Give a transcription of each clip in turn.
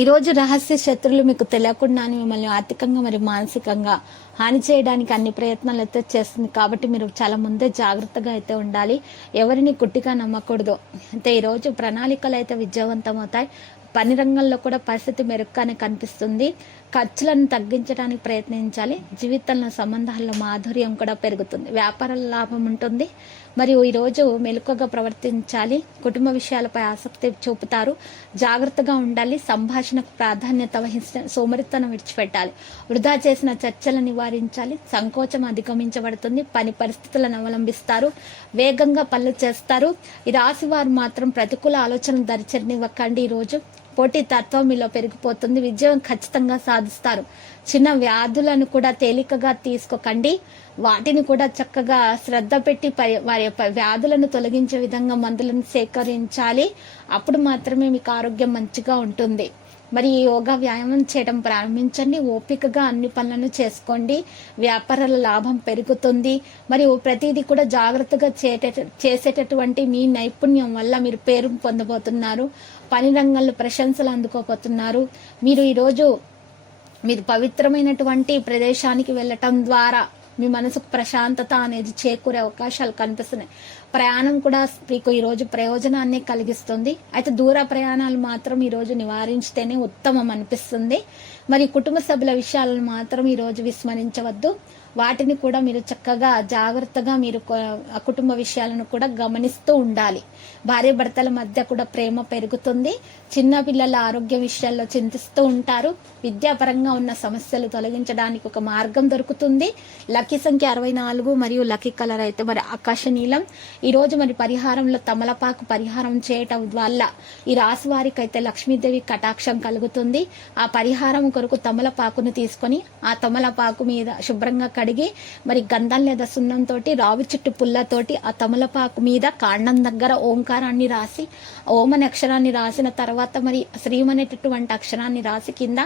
ఈరోజు రహస్య శత్రులు మీకు తెలియకుండానే మిమ్మల్ని ఆర్థికంగా మరియు మానసికంగా హాని చేయడానికి అన్ని ప్రయత్నాలు అయితే చేస్తుంది. కాబట్టి మీరు చాలా ముందే జాగ్రత్తగా అయితే ఉండాలి. ఎవరిని గుడ్డిగా నమ్మకూడదు. అయితే ఈరోజు ప్రణాళికలు అయితే విజయవంతం అవుతాయి. పని రంగంలో కూడా పరిస్థితి మెరుగ్గానే కనిపిస్తుంది. ఖర్చులను తగ్గించడానికి ప్రయత్నించాలి. జీవితంలో సంబంధాల్లో మాధుర్యం కూడా పెరుగుతుంది. వ్యాపార లాభం ఉంటుంది. మరియు ఈరోజు మెలకుగా ప్రవర్తించాలి. కుటుంబ విషయాలపై ఆసక్తి చూపుతారు. జాగ్రత్తగా ఉండాలి. సంభాషణకు ప్రాధాన్యత వహించ సోమరితనం విడిచిపెట్టాలి. వృధా చేసిన చర్చలు నివారించాలి. సంకోచం అధిగమించబడుతుంది. పని పరిస్థితులను అవలంబిస్తారు. వేగంగా పనులు చేస్తారు. ఈ రాశి వారు మాత్రం ప్రతికూల ఆలోచనలు దరిచరనివ్వకండి. ఈరోజు పోటీ తత్వం మీలో పెరిగిపోతుంది. విజయం ఖచ్చితంగా సాధిస్తారు. చిన్న వ్యాధులను కూడా తేలికగా తీసుకోకండి. వాటిని కూడా చక్కగా శ్రద్ధ పెట్టి వారి యొక్క వ్యాధులను తొలగించే విధంగా మందులను సేకరించాలి. అప్పుడు మాత్రమే మీకు ఆరోగ్యం మంచిగా ఉంటుంది. మరి యోగా వ్యాయామం చేయడం ప్రారంభించండి. ఓపికగా అన్ని పనులను చేసుకోండి. వ్యాపారాల లాభం పెరుగుతుంది. మరియు ప్రతిదీ కూడా జాగ్రత్తగా చేట- చేసేటటువంటి మీ నైపుణ్యం వల్ల మీరు పేరు పొందబోతున్నారు. పని రంగంలో ప్రశంసలు అందుకోబోతున్నారు మీరు ఈరోజు మీరు పవిత్రమైనటువంటి ప్రదేశానికి వెళ్ళటం ద్వారా మీ మనసుకు ప్రశాంతత అనేది చేకూరే అవకాశాలు కనిపిస్తున్నాయి. ప్రయాణం కూడా మీకు ఈరోజు ప్రయోజనాన్ని కలిగిస్తుంది. అయితే దూర ప్రయాణాలు మాత్రం ఈరోజు నివారించితేనే ఉత్తమం అనిపిస్తుంది. మరి కుటుంబ సభ్యుల విషయాలను మాత్రం ఈరోజు విస్మరించవద్దు. వాటిని కూడా మీరు చక్కగా జాగ్రత్తగా మీరు కుటుంబ విషయాలను కూడా గమనిస్తూ ఉండాలి. భార్య భర్తల మధ్య కూడా ప్రేమ పెరుగుతుంది. చిన్న పిల్లల ఆరోగ్య విషయాల్లో చింతిస్తూ ఉంటారు. విద్యాపరంగా ఉన్న సమస్యలు తొలగించడానికి ఒక మార్గం దొరుకుతుంది. లక్కీ సంఖ్య అరవై నాలుగు మరియు లక్కీ కలర్ అయితే మరి ఆకాశ నీలం ఈరోజు మరి పరిహారంలో తమలపాకు పరిహారం చేయటం వల్ల ఈ రాశి వారికి అయితే లక్ష్మీదేవి కటాక్షం కలుగుతుంది. ఆ పరిహారం కొరకు తమలపాకును తీసుకొని ఆ తమలపాకు మీద శుభ్రంగా కడిగి మరి గంధం లేదా సున్నంతో రావి చెట్టు పుల్లతోటి ఆ తమలపాకు మీద కాండం దగ్గర ఓంకారాన్ని రాసి ఓం అనే అక్షరాన్ని రాసిన తర్వాత మరి శ్రీం అనేటటువంటి అక్షరాన్ని రాసి కింద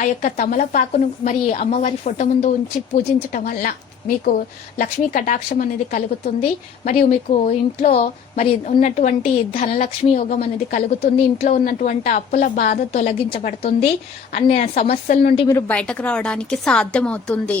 ఆ యొక్క తమలపాకును మరి అమ్మవారి ఫోటో ముందు ఉంచి పూజించటం వల్ల మీకు లక్ష్మీ కటాక్షం అనేది కలుగుతుంది. మరియు మీకు ఇంట్లో మరి ఉన్నటువంటి ధనలక్ష్మి యోగం అనేది కలుగుతుంది. ఇంట్లో ఉన్నటువంటి అప్పుల బాధ తొలగించబడుతుంది. అనే సమస్యల నుండి మీరు బయటకు రావడానికి సాధ్యమవుతుంది.